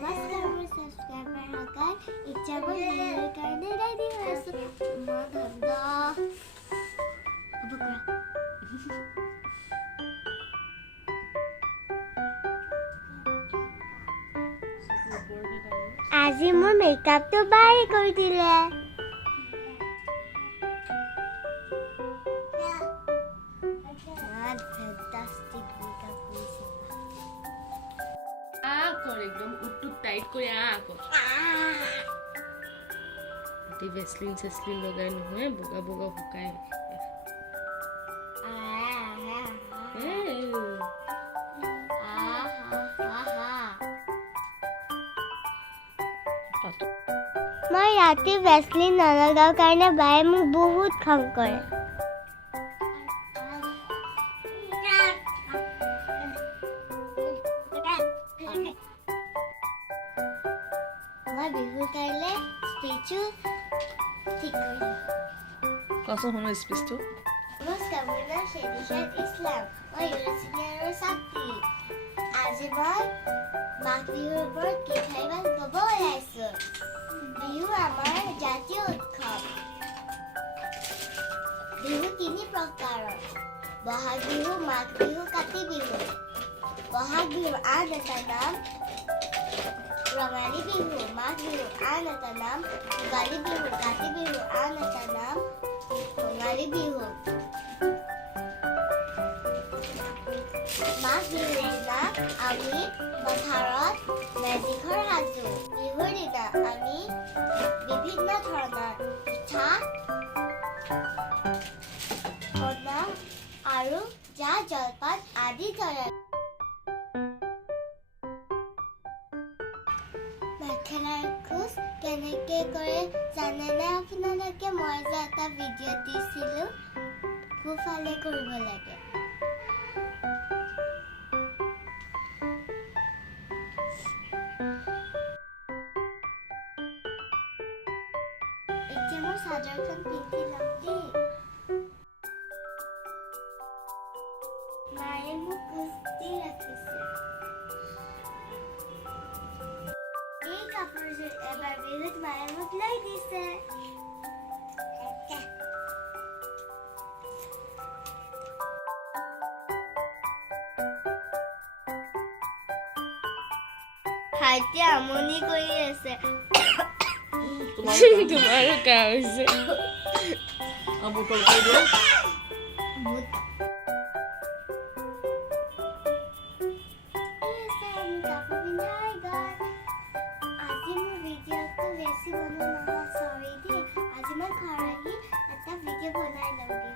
नमस्कार मैं सब्सक्राइबर हकार इच्छा को वीडियो करने रेडी हो सो धंदा अब करा আজি মোৰ মেকআপটো বাই কৰি দিলে fantastic makeup কৰিছে एकदम उट्टू टाइट করে আকো এটি ভেসলিন সেসলিন লগাই নহয় বগা বগা হুকাই মই ৰাতি ভেসলিন নলগাও কাৰণে বায়ে মোক বহুত খং কৰে বিহু কাইলে স্পিচু ঠিক কৰিলো কসো হনো স্পিচটো নমস্কাৰ মোৰ নাম শেৰিশাত ইছলাম মই ইউৰোকিডছৰ ছাত্ৰী আজি মই মাঘ বিহুৰ ওপৰত কেইটামান ক'ব ওলাইছো বিহু আমাৰ জাতীয় উৎসৱ বিহু তিনি প্ৰকাৰৰ বহাগ বিহু মাঘ বিহু কাতি বিহু বহাগ বিহুৰ আন এটা নাম ৰঙালী বিহু মাঘ বিহু আন এটা নাম ভোগালী বিহু কাতি বিহু আন এটা নাম কঙালী বিহু মাঘ বিহুৰ দিনা আমি পথাৰত মেজিঘৰ সাজো বিহুৰ দিনা আমি বিভিন্ন ধৰণৰ পিঠা বনাওঁ আৰু জা জলপান আদি তৈয়াৰ মেখেলাৰ খোজ কেনেকে কৰে জানেনে আপোনালোকে মই যে এটা ভিডিঅ' দিছিলোঁ সোঁফালে কৰিব লাগে এতিয়া মই চাদৰখন পিন্ধি ল'ম দেই মায়ে মোক কুস্তি ৰাখিছে এই কাপোৰযোৰ এবাৰ বিহুত মায়ে মোক লৈ দিছে ভাইটিয়ে আমনি কৰি আছে তোমাৰো কা হৈছে আবুটল কৰি দিও বেছি বনোৱা নহয় সৰি দেই আজি মই ঘৰ আহি এটা ভিডিঅ' বনাই ল'মগৈ